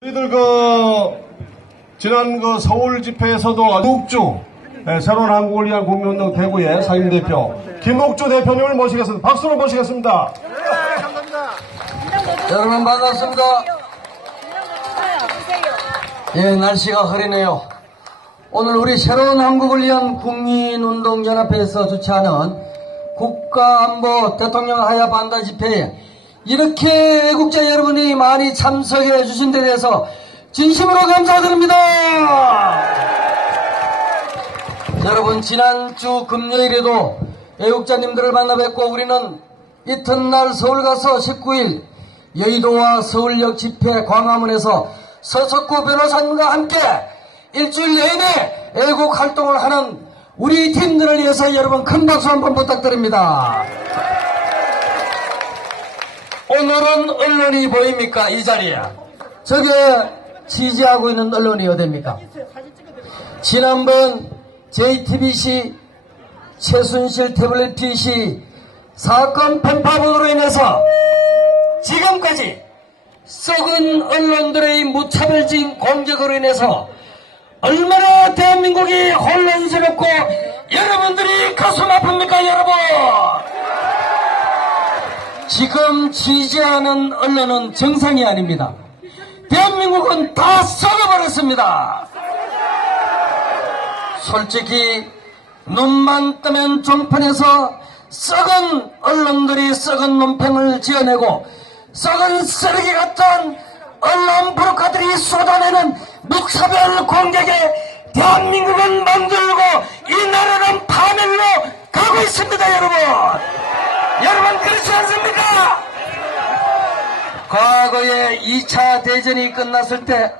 저희들 지난 서울 집회에서도 국주 새로운 한국을 위한 국민운동 대구의 상임대표 김옥주 대표님을 모시겠습니다. 박수로 모시겠습니다. 네, 감사합니다. 여러분 반갑습니다. 예, 날씨가 흐리네요. 오늘 우리 새로운 한국을 위한 국민운동연합회에서 주최하는 국가안보 대통령 하야 반대 집회에 이렇게 애국자 여러분이 많이 참석해 주신 데 대해서 진심으로 감사드립니다. 여러분, 지난주 금요일에도 애국자님들을 만나 뵙고 우리는 이튿날 서울 가서 19일 여의도와 서울역 집회 광화문에서 서석구 변호사님과 함께 일주일 내내 애국 활동을 하는 우리 팀들을 위해서 여러분 큰 박수 한번 부탁드립니다. 오늘은 언론이 보입니까? 이 자리에 저게 지지하고 있는 언론이 어디입니까? 지난번 JTBC 최순실 태블릿 PC 사건 편파본으로 인해서 지금까지 썩은 언론들의 무차별적인 공격으로 인해서 얼마나 대한민국이 혼란스럽고 여러분들이 가슴 아픕니까, 여러분? 지금 지지하는 언론은 정상이 아닙니다. 대한민국은 다 썩어버렸습니다. 솔직히 눈만 뜨면 종편에서 썩은 언론들이 썩은 논평을 지어내고 썩은 쓰레기 같은 언론 브로커들이 쏟아내는 묵사별 공격에 대한민국은 멍들고 이 나라는 파멸로 가고 있습니다, 여러분. 여러분 그렇지 않습니까? 과거에 2차 대전이 끝났을 때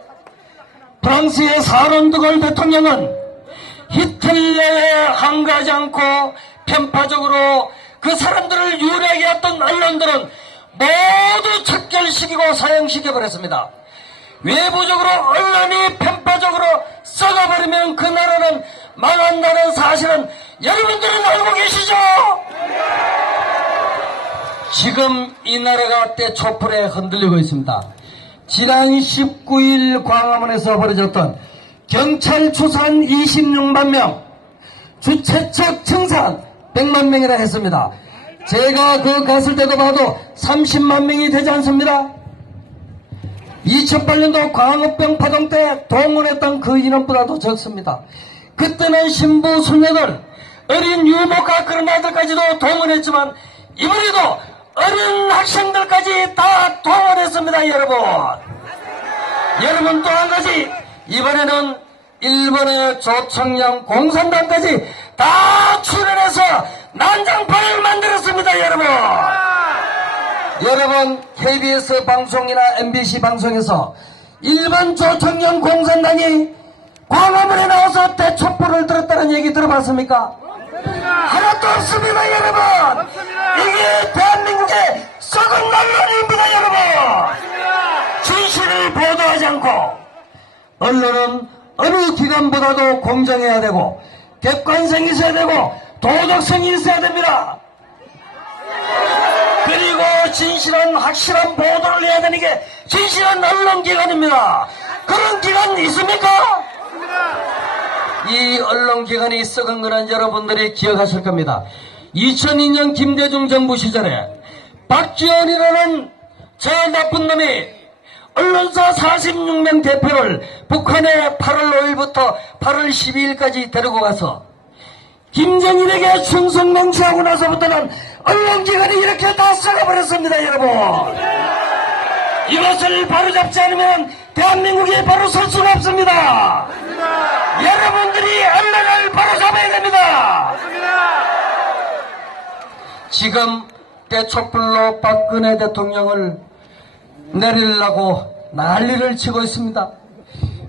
프랑스의 사론드골 대통령은 히틀러에 항거하지 않고 편파적으로 그 사람들을 유리하게 했던 언론들은 모두 척결시키고 사형시켜버렸습니다. 외부적으로 언론이 편파적으로 썩어버리면 그 나라는 망한다는 사실은 여러분들은 알고 계시죠? 지금 이 나라가 떼초풀에 흔들리고 있습니다. 지난 19일 광화문에서 벌어졌던 경찰 추산 26만 명, 주최 측 청산 100만 명이라 했습니다. 제가 그 갔을 때도 봐도 30만 명이 되지 않습니다. 2008년도 광우병 파동 때 동원했던 그 인원보다도 적습니다. 그때는 신부 수녀들, 어린 유모가 그런 아들까지도 동원했지만 이번에도 어린 학생들까지 다 동원했습니다, 여러분. 여러분 또 한 가지, 이번에는 일본의 조청양 공산당까지 다 출연해서 난장판을 만들었습니다, 여러분. 여러분, KBS 방송이나 MBC 방송에서 일본 조청양 공산당이 광화문에 나와서 대촛불을 들었다는 얘기 들어봤습니까? 하나도 없습니다, 여러분. 이게 대한민국의 썩은 언론입니다, 여러분. 진실을 보도하지 않고 언론은 어느 기관보다도 공정해야 되고 객관성이 있어야 되고 도덕성이 있어야 됩니다. 그리고 진실한 확실한 보도를 해야 되는 게 진실한 언론기관입니다. 그런 기관 있습니까? 이 언론기관이 썩은 거는 여러분들이 기억하실 겁니다. 2002년 김대중 정부 시절에 박지원이라는 저 나쁜 놈이 언론사 46명 대표를 북한에 8월 5일부터 8월 12일까지 데리고 가서 김정일에게 충성 맹세하고 나서부터는 언론기관이 이렇게 다 썩어버렸습니다, 여러분. 이것을 바로잡지 않으면 대한민국이 바로 설 수가 없습니다. 여러분들이 언론을 바로잡아야 됩니다. 지금 대촛불로 박근혜 대통령을 내리려고 난리를 치고 있습니다.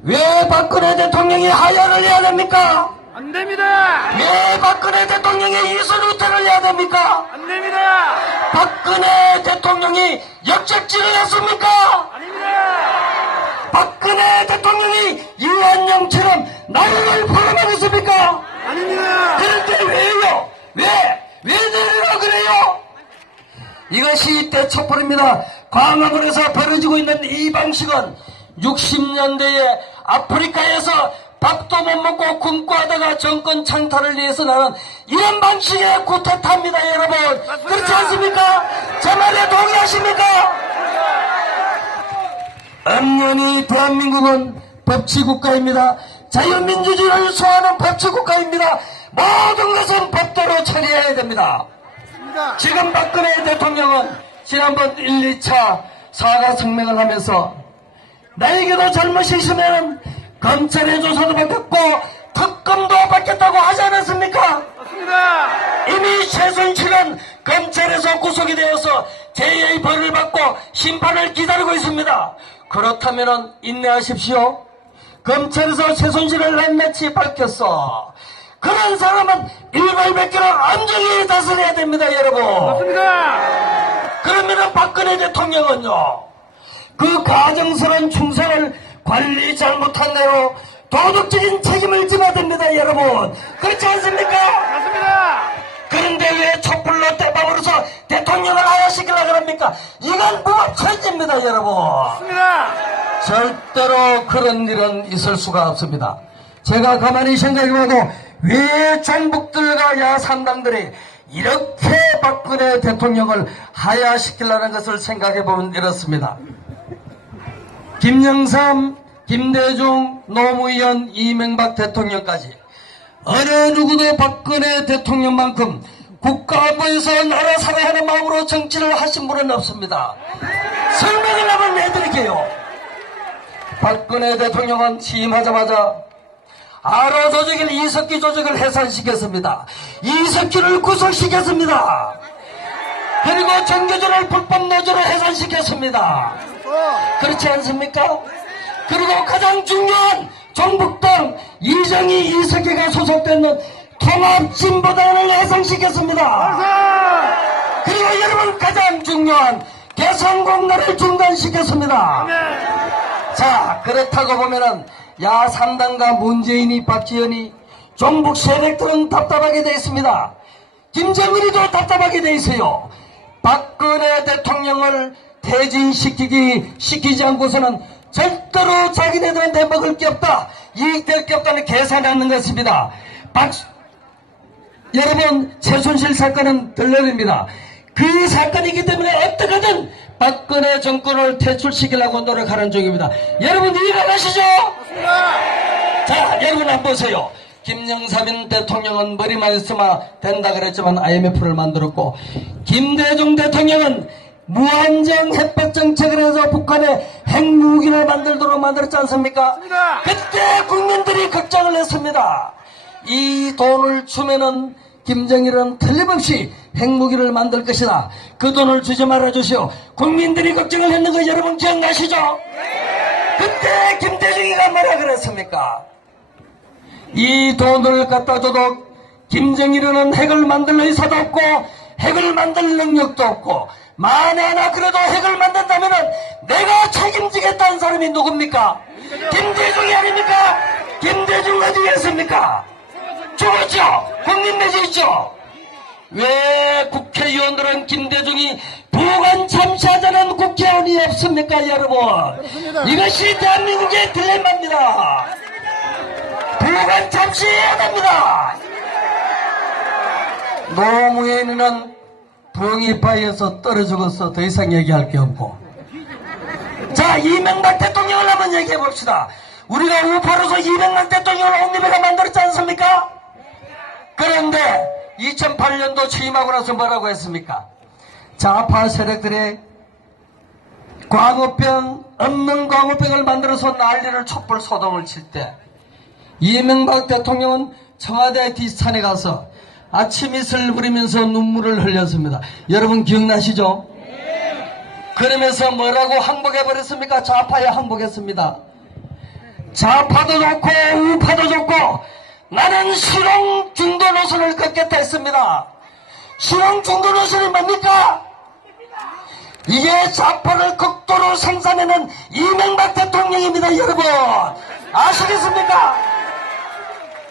왜 박근혜 대통령이 하야를 해야 됩니까? 안 됩니다. 왜 박근혜 대통령이 이선후퇴를 해야 됩니까? 안 됩니다. 박근혜 대통령이 역적질을 했습니까? 아닙니다. 박근혜 대통령이 유한영처럼 나라를 팔아먹었습니까? 아닙니다. 그런데 왜요? 왜 내리라 그래요? 이것이 대촛불입니다. 광화문에서 벌어지고 있는 이 방식은 60년대에 아프리카에서 밥도 못 먹고 굶고 하다가 정권 창탈을 위해서 나는 이런 방식의 쿠데타입니다, 여러분. 그렇지 않습니까? 제 말에 동의하십니까? 엄연히 대한민국은 법치국가입니다. 자유민주주의를 소화하는 법치국가입니다. 모든 것은 법대로 처리해야 됩니다. 지금 박근혜 대통령은 지난번 1, 2차 사과 성명을 하면서 나에게도 잘못이 있으면 검찰의 조사도 받겠고 특검도 받겠다고 하지 않았습니까? 맞습니다. 이미 최순실은 검찰에서 구속이 되어서 재해의 벌을 받고 심판을 기다리고 있습니다. 그렇다면 인내하십시오. 검찰에서 최순실을 낱낱이 밝혔어. 그런 사람은 일괄백계로 엄중히 다스려야 됩니다, 여러분. 맞습니다. 그러면은 박근혜 대통령은요, 그 가정스러운 충성을 관리 잘못한 대로 도덕적인 책임을 져야 됩니다, 여러분. 그렇지 않습니까? 맞습니다. 그런데 왜 촛불로 떼박으로서 대통령을 하야시키려고 합니까? 이건 무법천지입니다, 여러분. 맞습니다. 절대로 그런 일은 있을 수가 없습니다. 제가 가만히 생각해봐도 왜 정북들과 야삼당들이 이렇게 박근혜 대통령을 하야시키려는 것을 생각해보면 이렇습니다. 김영삼, 김대중, 노무현, 이명박 대통령까지 어느 누구도 박근혜 대통령만큼 국가안보에서 나라 사랑하는 마음으로 정치를 하신 분은 없습니다. 설명을 한번 내드릴게요. 박근혜 대통령은 취임하자마자 아로 조직인 이석기 조직을 해산시켰습니다. 이석기를 구속시켰습니다. 그리고 정교준을 불법 노조로 해산시켰습니다. 그렇지 않습니까? 그리고 가장 중요한 종북당 이정희 이석기가 소속되는 통합진보당을 해산시켰습니다. 그리고 여러분 가장 중요한 개성공단을 중단시켰습니다. 자, 그렇다고 보면은 야3당과 문재인이, 박지원이, 종북 세력들은 답답하게 되어 있습니다. 김정은이도 답답하게 되어 있어요. 박근혜 대통령을 퇴진시키지 않고서는 절대로 자기네들한테 먹을 게 없다, 이익될 게 없다는 계산하는 것입니다. 여러분, 최순실 사건은 덜러입니다. 그 사건이기 때문에 어떻게든 박근혜 정권을 퇴출시키려고 노력하는 중입니다. 여러분 이해가 가시죠? 자, 여러분 한번 보세요. 김영삼 대통령은 머리만 있으면 된다 그랬지만 IMF를 만들었고, 김대중 대통령은 무한정 해법 정책을 해서 북한에 핵무기를 만들도록 만들었지 않습니까? 그때 국민들이 걱정을 했습니다. 이 돈을 주면은 김정일은 틀림없이 핵무기를 만들 것이다. 그 돈을 주지 말아주시오. 국민들이 걱정을 했는 거 여러분 기억나시죠? 그때 김대중이가 뭐라 그랬습니까? 이 돈을 갖다 줘도 김정일은 핵을 만들 의사도 없고 핵을 만들 능력도 없고, 만에 하나 그래도 핵을 만든다면 내가 책임지겠다는 사람이 누굽니까? 김대중이 아닙니까? 김대중 어디 계십니까? 죽었죠? 국민 내지 있죠? 왜 국회의원들은 김대중이 부관 참시하자는 국회의원이 없습니까, 여러분? 이것이 대한민국의 딜레마입니다. 부관 참시해야 됩니다. 노무현은 부엉이파이에서 떨어져서 더 이상 얘기할 게 없고, 자, 이명박 대통령을 한번 얘기해 봅시다. 우리가 우파로서 이명박 대통령을 옹립해가 만들었지 않습니까? 그런데 2008년도 취임하고 나서 뭐라고 했습니까? 좌파 세력들의 광우병, 없는 광우병을 만들어서 난리를 촛불 소동을 칠 때 이명박 대통령은 청와대 뒷산에 가서 아침 이슬 부리면서 눈물을 흘렸습니다. 여러분 기억나시죠? 그러면서 뭐라고 항복해버렸습니까? 좌파에 항복했습니다. 좌파도 좋고 우파도 좋고 나는 실용 중도 노선을 걷겠다 했습니다. 실용 중도 노선이 뭡니까? 이게 좌파를 극도로 생산해낸 이명박 대통령입니다, 여러분. 아시겠습니까?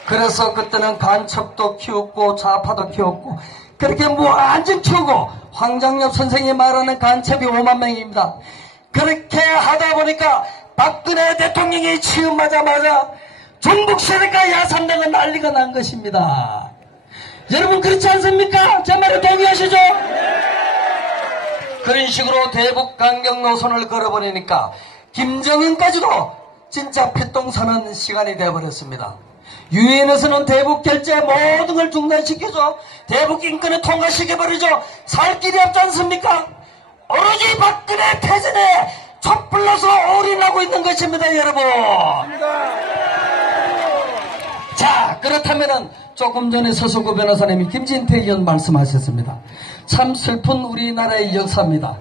그래서 그때는 간첩도 키웠고 좌파도 키웠고 그렇게 완전 키우고, 황장엽 선생이 말하는 간첩이 5만 명입니다. 그렇게 하다 보니까 박근혜 대통령이 취임하자마자 종북세력과 야삼당은 난리가 난 것입니다. 여러분 그렇지 않습니까? 제 말에 동의하시죠? 그런 식으로 대북 강경 노선을 걸어버리니까 김정은까지도 진짜 패똥사는 시간이 되어버렸습니다. 유엔에서는 대북 결제 모든 걸 중단시켜줘. 대북 인권을 통과시켜버리죠. 살 길이 없지 않습니까? 오로지 박근혜 퇴진에 촛불로서 올인하고 있는 것입니다, 여러분. 자, 그렇다면은 조금 전에 서석구 변호사님이 김진태 의원 말씀하셨습니다. 참 슬픈 우리나라의 역사입니다.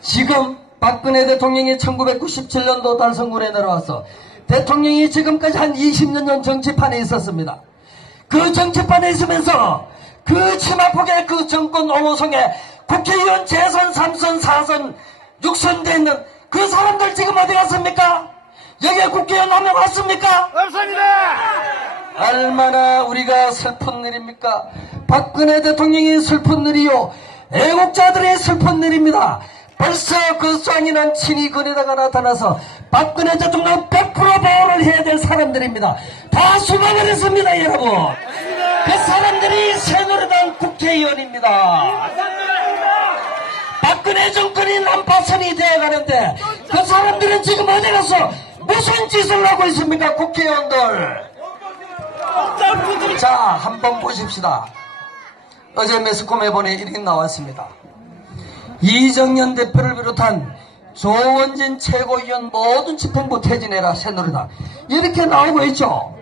지금 박근혜 대통령이 1997년도 달성군에 내려와서 대통령이 지금까지 한 20년 전 정치판에 있었습니다. 그 정치판에 있으면서 그 치마폭의 그 정권 옹호성에 국회의원 재선 3선, 4선, 6선 돼 있는 그 사람들 지금 어디 갔습니까? 여기에 국회의원 한 명 왔습니까? 없습니다. 얼마나 우리가 슬픈 일입니까? 박근혜 대통령이 슬픈 일이요. 애국자들의 슬픈 일입니다. 벌써 그 쌍인한 친이 거리다가 나타나서 박근혜 대통령 100% 보호를 해야 될 사람들입니다. 다 숨어버렸습니다, 여러분. 그 사람들이 새누리당 국회의원입니다. 박근혜 정권이 난파선이 되어가는데 그 사람들은 지금 어디 가서 무슨 짓을 하고 있습니까, 국회의원들? 자, 한번 보십시다. 어제 매스컴에 보니 이렇게 나왔습니다. 이정현 대표를 비롯한 조원진 최고위원 모든 집행부 퇴진해라, 새누리당. 이렇게 나오고 있죠.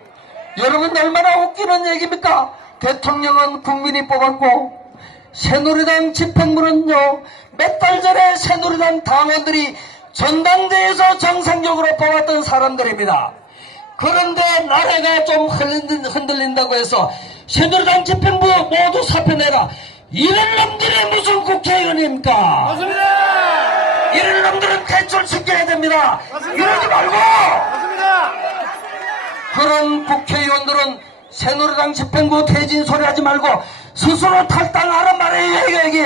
여러분 얼마나 웃기는 얘기입니까? 대통령은 국민이 뽑았고 새누리당 집행부는요, 몇 달 전에 새누리당 당원들이 전당대회에서 정상적으로 뽑았던 사람들입니다. 그런데 나라가 좀 흔들린다고 해서 새누리당 집행부 모두 사표내라. 이런 놈들이 무슨 국회의원입니까? 맞습니다. 이런 놈들은 퇴출시켜야 됩니다. 맞습니다. 이러지 말고. 맞습니다. 그런 국회의원들은 새누리당 집행부 퇴진 소리 하지 말고 스스로 탈당하란 말이에요. 여기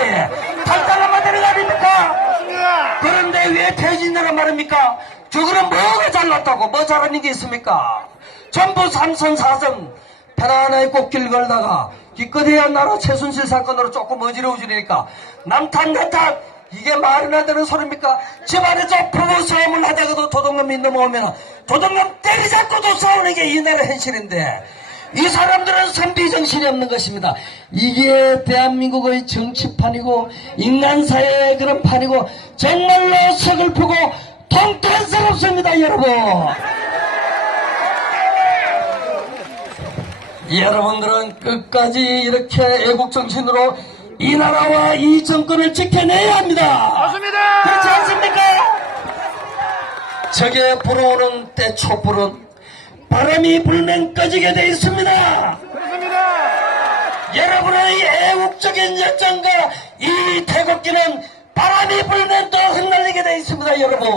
탈당하면 되는 거 아닙니까? 맞습니다. 그런데 왜 퇴진하란 말입니까? 저거는 뭐가 잘났다고, 뭐 잘하는 게 있습니까? 전부 3선 4선 편안하게 꽃길 걸다가 기껏해야 나라 최순실 사건으로 조금 어지러워지니까 남탓 이게 말이나 되는 소리입니까? 집안에서 부부 싸움을 하다가도 도둑놈이 넘어오면 도둑놈 때리잡고도 싸우는 게 이 나라 현실인데 이 사람들은 선비정신이 없는 것입니다. 이게 대한민국의 정치판이고 인간사회의 그런 판이고 정말로 서글프고 통탄스럽습니다, 여러분. 여러분들은 끝까지 이렇게 애국정신으로 이 나라와 이 정권을 지켜내야 합니다. 맞습니다. 그렇지 않습니까? 적에 불어오는 때 촛불은 바람이 불면 꺼지게 돼 있습니다. 그렇습니다. 여러분의 애국적인 열정과 이 태극기는 바람이 불면 또 흩날리게 돼 있습니다, 여러분.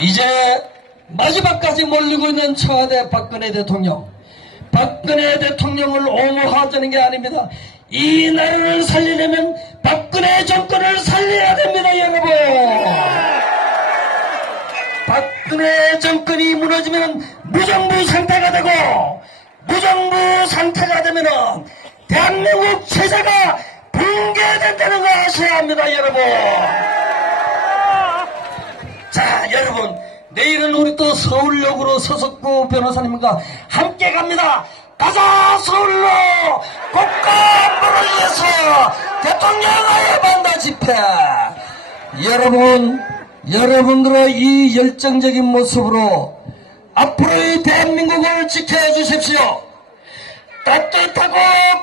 이제 마지막까지 몰리고 있는 청와대 박근혜 대통령. 박근혜 대통령을 옹호하자는 게 아닙니다. 이 나라를 살리려면 박근혜 정권을 살려야 됩니다, 여러분. 박근혜 정권이 무너지면 무정부 상태가 되고 무정부 상태가 되면 대한민국 체제가 붕괴된다는 거 아셔야 합니다, 여러분. 자, 여러분, 내일은 우리 또 서울역으로 서석구 변호사님과 함께 갑니다. 가자, 서울로 국가안보를 위해서 대통령의 반대 집회. 여러분들의 이 열정적인 모습으로 앞으로의 대한민국을 지켜주십시오. 따뜻하고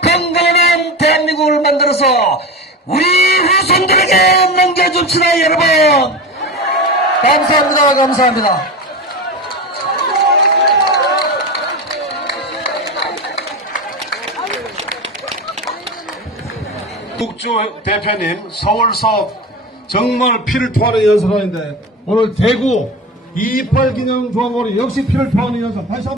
건강한 대한민국을 만들어서 우리 후손들에게 넘겨줍시다, 여러분. 감사합니다. 감사합니다. 국주 대표님 서울서 정말 피를 토하는 연설하는데 오늘 대구 2.28 기념 조항으로 역시 피를 토하는 연설 다시 한번